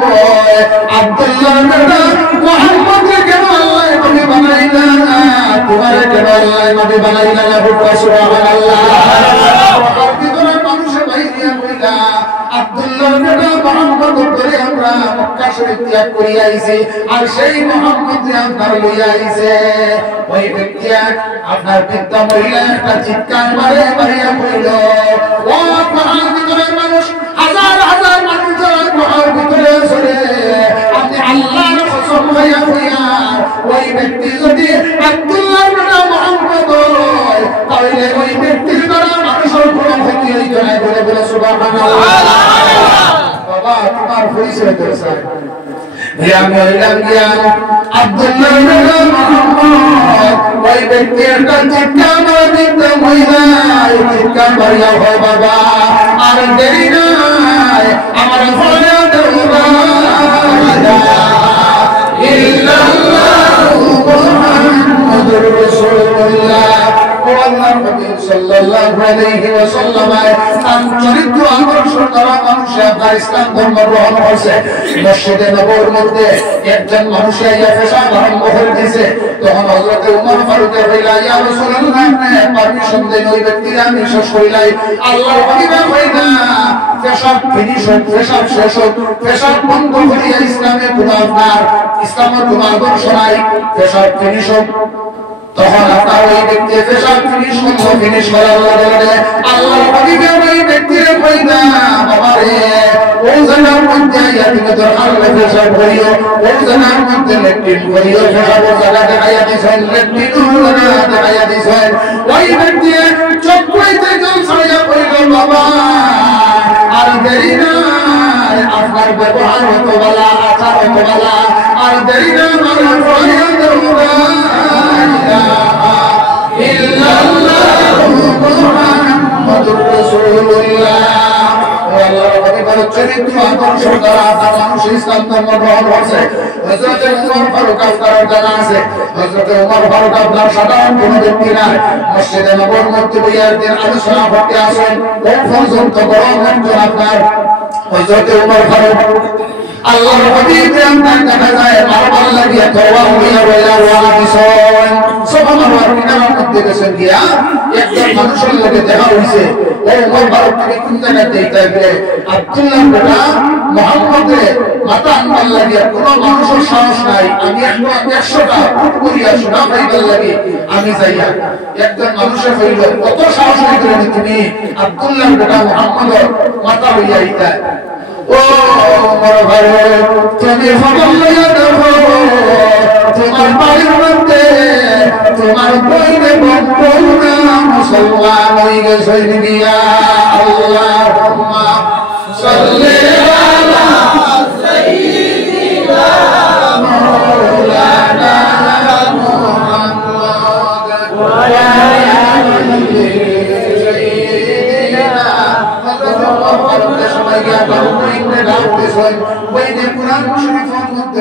কয় আব্দুল্লাহ বেটা মুহাম্মদকে কেন আল্লাহ নবী বানাইলা তোমারে কেন আল্লাহ নবী বানাইলা না সুবহানাল্লাহ মানুষের ভাইয়া কইলা আব্দুল্লাহ বেটা মুহাম্মদ করে আমরা মক্কা শরীফ ত্যাগ করিয়া আইছি আর সেই মুহাম্মদ যে আপনার লইয়া আইছে ওই ব্যক্তি আপনার পিতা মহিলা একটা চিৎকার মারে মারিয়া কইল ও পাহাড় ভিতরের মানুষ হাজার হাজার মানুষ যারা পাহাড় ভিতরে আছে আপনি আল্লাহর কসম খাইয়া কইয়া ওই ব্যক্তি যদি আব্দুল্লাহ বেটা মুহাম্মদ হয় তাহলে ওই ব্যক্তির দ্বারা মানুষের কোনো ক্ষতি হইতো না বলে বলে সুবহানাল্লাহ বাবা তোমার পরিচয় দিয়েছে আমি হইলাম জ্ঞান আব্দুল্লাহ বেটা মুহাম্মদ ওই ব্যক্তি একটা চিৎকার মারিতে মহিলা চিৎকার মারিয়া হয় বাবা আর দেরি নাই আমার ঘরে দরবা ইল্লাল্লাহু মুহাম্মাদুর রাসূলুল্লাহ আল্লাহর নবী সাল্লাল্লাহু আলাইহি ওয়াসাল্লাম চরিত্র আদর্শ দ্বারা মানুষ আপনার ইসলাম ধর্ম গ্রহণ করেছে মসজিদে নববীর মধ্যে একজন মানুষ আইয়া পেশাব আরম্ভ করে দিয়েছে তখন হযরত ওমর ফারুকের হইলা ইয়া রাসূলুল্লাহ আপনি পারমিশন দেন ওই ব্যক্তির আমি শেষ হইলাই আল্লাহর হাবিব হইনা পেশাব ফিনিশ হোক পেশাব শেষ হোক পেশাব বন্ধ করিয়া ইসলামে কোনো আপনার ইসলামের কোনো আদর্শ নাই পেশাব ফিনিশ হোক তখন আপনার ওই ব্যক্তি পেশাব ফিনিশ করার লগে আল্লাহর হাবিব ওই ব্যক্তির কইনা বাবা রে ওই জায়গার মধ্যে তুমি তোর আল্লাহ পেশাব করিও ওই জায়গার মধ্যে লেট্রিন করিও পেশাবের জায়গা দেখাইয়া দিছেন লেট্রিন দেখাইয়া দিছেন ওই ব্যক্তি চোখ কইতে জল ছড়িয়া পড়ল বাবা আর দেরি নাই আপনার ব্যবহার হতো বলা আচার হতো বলা আর দেরি না আমার পড়িয়া দেওয়া ইল্লাল্লাহু মুহাম্মাদুর রাসূলুল্লাহ আল্লাহর হাবিবের চরিত্র আদর্শ দ্বারা মানুষ ইসলাম ধর্ম গ্রহণ করছে হযরত ওমর ফারুক আপনার জানা আছে হযরত ওমর ফারুক আপনার সাধারণ কোন ব্যক্তি না মসজিদে নববীর মধ্যে বইয়া দিন আলোচনা করতে আসেন কোন পর্যন্ত গরম একজন আপনার হযরত ওমর ফারুক আল্লাহর হাবিব আপনার দেখা যায় মারবার লাগিয়া তওবা হইয়া বইলা ওয়ালা দিছেন সুবহানাল্লাহ কিনার মধ্যে গেছেন গিয়া একজন মানুষের লগে দেখা হইছে ওই ওমর ফারুক থেকে কোন জায়গাতে এইটাকে আব্দুল্লাহ বেটা মুহাম্মদের মাথা আনবার লাগিয়া কোনো মানুষের সাহস নাই আমি 100টা ফুট করিয়া শোনা পাইবার লাগি আমি যাইয়া একজন মানুষের হইল কত সাহস হইল তুমি আব্দুল্লাহ বেটা মুহাম্মদের মাথা হইয়া এইটা ও ওমর ফারুক তুমি খবর লইয়া দেখো তোমার বাড়ির মধ্যে তোমার বইনে বন্ধুরা মুসলমান হয়ে গেছে দিয়া আল্লাহুম্মা সাল্লি আলা সাইয়্যিদিনা মাওলানা মুহাম্মদ ওয়া আলা আলিহি সাইয়্যিদিনা হযরত ওমর ফারুক সবাই গিয়া বইনে ডাকতেছেন বইনে কুরআন শরীফের মধ্যে